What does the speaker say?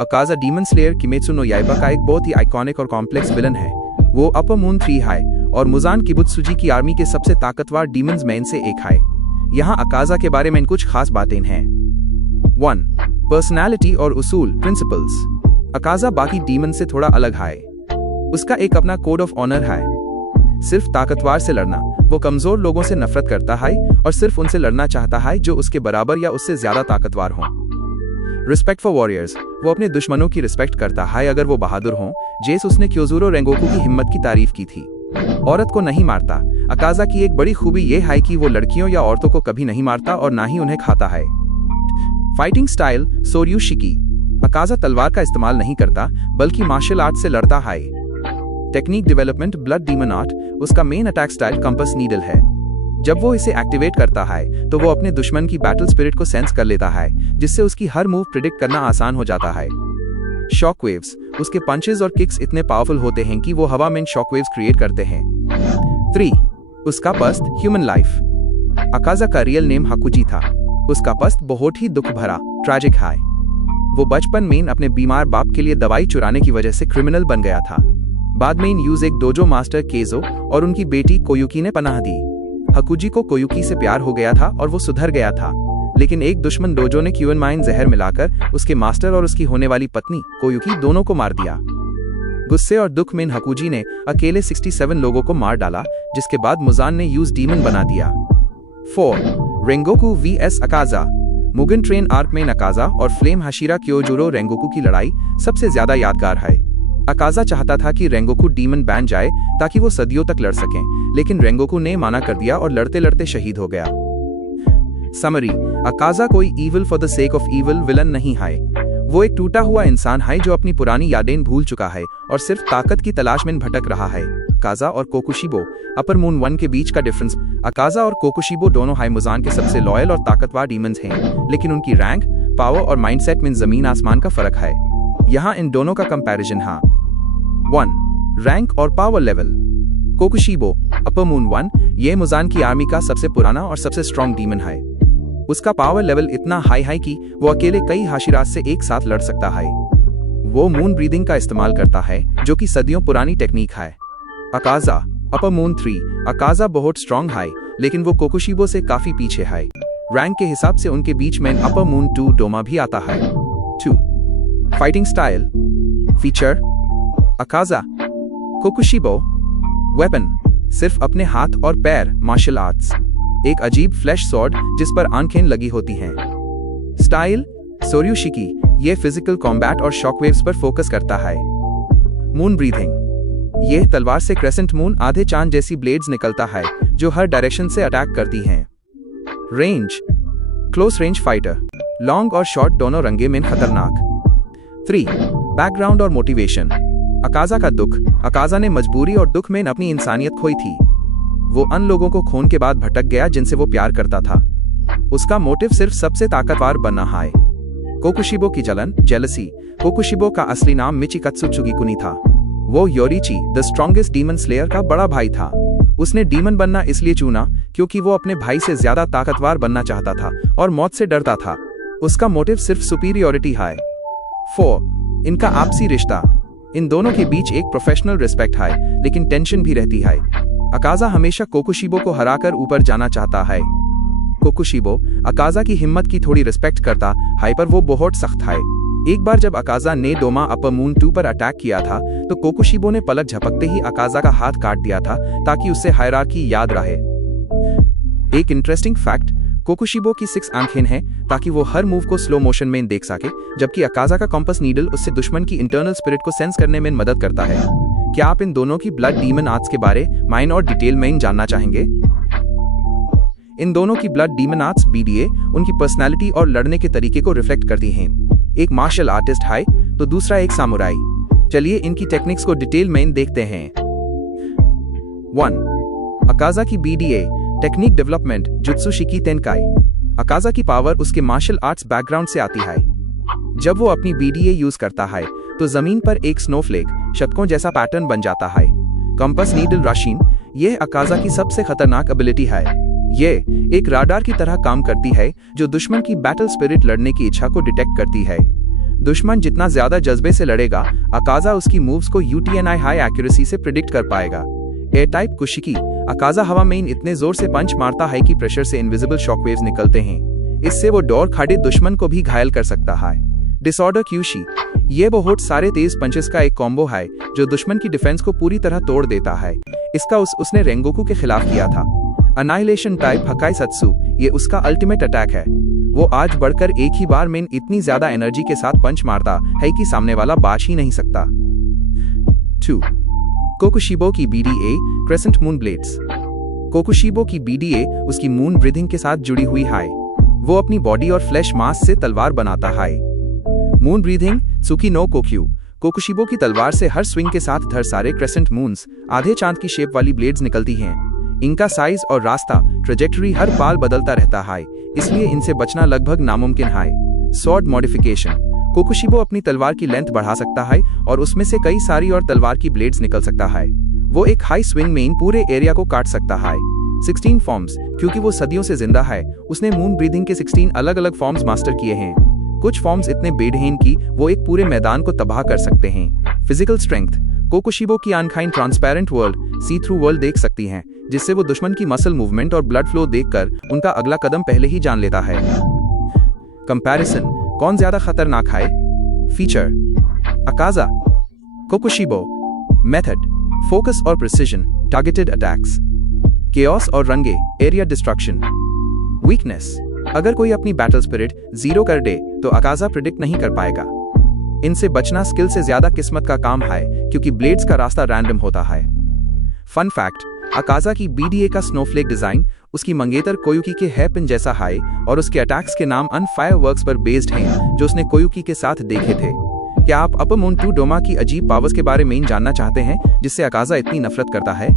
अकाजा demon slayer किमेत्सु no याइबा का एक बहुत ही आइकॉनिक और कॉम्प्लेक्स विलन है। वो अपर मून 3 हाई और मुजान किबुत्सुजी की आर्मी के सबसे ताकतवर डीमंस में से एक है। यहाँ अकाजा के बारे में कुछ खास बातें हैं। 1. पर्सनालिटी और उसूल प्रिंसिपल्स। अकाजा बाकी डीमन से थोड़ा अलग है। उसका एक अपना कोड ऑफ ऑनर है। सिर्फ ताकतवर से लड़ना। वो कमजोर लोगों से नफरत करता है और सिर्फ उनसे लड़ना चाहता है जो उसके बराबर या उससे ज्यादा ताकतवर हों। Respect for warriors. वो अपने दुश्मनों की रिस्पेक्ट करता है अगर वो बहादुर हों। जैसे उसने क्योजुरो रेंगोकू की हिम्मत की तारीफ की थी। औरत को नहीं मारता। अकाजा की एक बड़ी खूबी ये है कि वो लड़कियों या औरतों को कभी नहीं मारता और ना ही उन्हें खाता है। Fighting style सोर्युशिकी। अकाजा तलवार का इस्तेमाल नहीं करता बल्कि मार्शल आर्ट से लड़ता है। Technique development blood demon art. उसका main attack style compass needle है। जब वो इसे एक्टिवेट करता है तो वो अपने दुश्मन की बैटल स्पिरिट को सेंस कर लेता है जिससे उसकी हर मूव प्रिडिक्ट करना आसान हो जाता है। शॉकवेव्स। उसके पंचेस और किक्स इतने पावरफुल होते हैं कि वो हवा में शॉकवेव्स क्रिएट करते हैं। 3. उसका पस्त ह्यूमन लाइफ। अकाजा का रियल नेम हाकुजी था। उसका पस्त बहुत ही दुख भरा ट्रैजिक है। वो बचपन में अपने बीमार बाप के लिए दवाई चुराने की वजह से क्रिमिनल बन गया था। बाद में इन यूज एक डोजो मास्टर केजो और उनकी बेटी कोयुकी ने पनाह दी। हाकुजी को कोयुकी से प्यार हो गया था और वो सुधर गया था, लेकिन एक दुश्मन डोजो ने क्यूएनमाइन जहर मिलाकर उसके मास्टर और उसकी होने वाली पत्नी कोयुकी दोनों को मार दिया। गुस्से और दुख में हाकुजी ने अकेले 67 लोगों को मार डाला, जिसके बाद मुजान ने यूज डीमन बना दिया। 4. Rengoku vs Akaza. Mugen train arc में अकाजा और फ्लेम हाशिरा क्योजुरो रेंगोकू की लड़ाई सबसे ज्यादा यादगार है। अकाजा चाहता था कि रेंगोकू डीमन बैन जाए ताकि वो सदियों तक लड़ सकें, लेकिन रेंगोकू ने माना कर दिया और लड़ते लड़ते शहीद हो गया। समरी। अकाजा कोई evil for the sake of evil villain नहीं है। वो एक टूटा हुआ इंसान है जो अपनी पुरानी यादें भूल चुका है और सिर्फ ताकत की तलाश में भटक रहा है। अकाजा और कोकुशिबो। अपर मून 1 के बीच का डिफरेंस। अकाजा और कोकुशिबो दोनों हाई मुजान के सबसे लॉयल और ताकतवर डीमंस हैं, लेकिन उनकी रैंक, पावर और माइंडसेट में जमीन आसमान का फर्क है। यहाँ इन दोनों का कंपैरिजन है। 1. रैंक और power level. Kokushibo upper moon 1 ये मुजान की आर्मी का सबसे पुराना और सबसे स्ट्रॉन्ग डीमन है। उसका पावर लेवल इतना हाई है कि वो अकेले कई हाशिरात से एक साथ लड़ सकता है। वो मून ब्रीदिंग का इस्तेमाल करता है जो कि सदियों पुरानी टेक्निक है। अकाजा अपर मून 3। अकाजा बहुत स्ट्रॉन्ग है, लेकिन वो कोकुशिबो से काफी पीछे है। रैंक के हिसाब से उनके बीच में अपर मून 2 डोमा भी आता है। 2. Fighting style feature. Akaza Kokushibo weapon सिर्फ अपने हाथ और पैर मार्शल आर्ट्स। एक अजीब फ्लैश सॉर्ड जिस पर आंखें लगी होती हैं। स्टाइल सोर्युशिकी ये फिजिकल कॉम्बैट और शॉकवेव्स पर फोकस करता है। मून ब्रीथिंग ये तलवार से क्रेसेंट मून आधे चांद जैसी ब्लेड्स निकलता है जो हर डायरेक्शन से अटैक करती हैं। Range close range fighter long और शॉर्ट दोनों रंगे में खतरनाक। 3. बैकग्राउंड और मोटिवेशन। अकाजा का दुख। अकाजा ने मजबूरी और दुख में अपनी इंसानियत खोई थी। वो अन लोगों को खून के बाद भटक गया जिनसे वो प्यार करता था। उसका मोटिव सिर्फ सबसे ताकतवर बनना है। कोकुशिबो की जलन जेलसी। कोकुशिबो का असली नाम मिचिकत्सु चुगिकुनी था। वो Yoriichi the strongest demon slayer का बड़ा भाई था। उसने डीमन बनना इसलिए चुना क्योंकि वो अपने भाई से ज्यादा ताकतवर बनना चाहता था और मौत से डरता था। उसका मोटिव सिर्फ सुपीरियोरिटी है। 4. इनका आपसी रिश्ता। इन दोनों के बीच एक प्रोफेशनल रिस्पेक्ट है, लेकिन टेंशन भी रहती है। अकाजा हमेशा कोकुशिबो को हराकर ऊपर जाना चाहता है। कोकुशिबो अकाजा की हिम्मत की थोड़ी रिस्पेक्ट करता है, पर वो बहुत सख्त है। एक बार जब अकाजा ने डोमा अपर मून 2 पर अटैक किया था तो कोकुशिबो ने पलक झपकते ही अकाजा का हाथ काट दिया था ताकि उससे हायरार्की याद रहे। एक इंटरेस्टिंग फैक्ट, कोकुशिबो की 6 आंखें हैं ताकि वो हर मूव को स्लो मोशन में देख सके, जबकि अकाजा का कंपास नीडल उससे दुश्मन की इंटरनल स्पिरिट को सेंस करने में मदद करता है। क्या आप इन दोनों की ब्लड डीमन आर्ट्स के बारे में और डिटेल में जानना चाहेंगे? इन दोनों की ब्लड डीमन आर्ट्स BDA उनकी पर्सनालिटी और लड़ने के तरीके को रिफ्लेक्ट करती हैं। एक मार्शल आर्टिस्ट है तो दूसरा एक सामुराई। चलिए इनकी टेक्निक्स को डिटेल में देखते हैं। 1. अकाजा की BDA टेक्निक डेवलपमेंट जुत्सुशिकी तेनकाई। अकाजा की पावर उसके मार्शल आर्ट्स बैकग्राउंड से आती है। जब वो अपनी BDA यूज करता है तो जमीन पर एक स्नोफ्लेक शतकों जैसा पैटर्न बन जाता है। कंपास नीडल राशिन यह अकाजा की सबसे खतरनाक एबिलिटी है। ये एक राडार की तरह काम करती है जो दुश्मन की बैटल स्पिरिट लड़ने की इच्छा को डिटेक्ट करती है। दुश्मन जितना ज्यादा जज्बे से लड़ेगा, अकाजा उसकी मूव्स को यूटीएनआई हाई एक्यूरेसी से प्रिडिक्ट कर पाएगा। एयर टाइप कुशिकी, अकाजा हवा में इतने जोर से पंच मारता है कि प्रेशर से इनविजिबल शॉकवेव्स निकलते हैं। इससे वो डोर खाड़े दुश्मन को भी घायल कर सकता है। डिसऑर्डर क्यूशी, ये बहुत सारे तेज पंचेस का एक कॉम्बो है जो दुश्मन की डिफेंस को पूरी तरह तोड़ देता है। इसका उसने रेंगोकू के खिलाफ किया था। अनाइलेशन टाइप हकाई सत्सु, ये उसका अल्टीमेट अटैक है। वो आज बढ़कर एक ही बार में इतनी ज्यादा एनर्जी के साथ पंच मारता है कि सामने वाला बच ही नहीं सकता। 2. कोकुशिबो की BDA crescent moon blades. Kokushibo की बीडीए उसकी मून ब्रीथिंग के साथ जुड़ी हुई है। वो अपनी बॉडी और फ्लैश मास से तलवार बनाता है। मून ब्रीथिंग त्सुकी नो कोक्यू, कोकुशिबो की तलवार से हर स्विंग के साथ धर सारे क्रेसेंट मून्स, आधे चांद की शेप वाली ब्लेड्स निकलती हैं। इनका साइज और रास्ता ट्रेजेक्टरी हर पाल बदलता रहता है, इसलिए इनसे बचना लगभग नामुमकिन है। स्वॉर्ड मॉडिफिकेशन, कोकुशिबो अपनी तलवार की लेंथ बढ़ा सकता है और उसमें से कई सारी और तलवार की ब्लेड्स निकल सकता है। वो एक हाई स्विंग में इन पूरे एरिया को काट सकता है। 16 फॉर्म्स, क्योंकि वो सदियों से जिंदा है, उसने मून ब्रीदिंग के 16 अलग अलग फॉर्म्स मास्टर किए हैं। कुछ फॉर्म्स इतने बेढंगे कि वो एक पूरे मैदान को तबाह कर सकते हैं। फिजिकल स्ट्रेंथ, कोकुशिबो की आंखें ट्रांसपेरेंट वर्ल्ड, सी थ्रू वर्ल्ड देख सकती हैं, जिससे वो दुश्मन की मसल मूवमेंट और ब्लड फ्लो देखकर उनका अगला कदम पहले ही जान लेता है। कंपैरिजन, कौन ज्यादा खतरनाक है? Feature, Akaza, Kokushibo. Method, focus और प्रिसिजन, टारगेटेड अटैक्स। केओस और रंगे, एरिया डिस्ट्रक्शन। वीकनेस, अगर कोई अपनी बैटल स्पिरिट 0 कर दे तो अकाजा प्रिडिक्ट नहीं कर पाएगा। इनसे बचना स्किल से ज्यादा किस्मत का काम है, क्योंकि ब्लेड्स का रास्ता रैंडम होता है। फन फैक्ट, अकाजा की बीडीए का स्नोफ्लेक डिजाइन उसकी मंगेतर कोयुकी के हेयरपिन जैसा है और उसके अटैक्स के नाम अन फायरवर्क्स पर बेस्ड हैं जो उसने कोयुकी के साथ देखे थे। क्या आप अपर मून 2 डोमा की अजीब पावर्स के बारे में जानना चाहते हैं जिससे अकाजा इतनी नफरत करता है?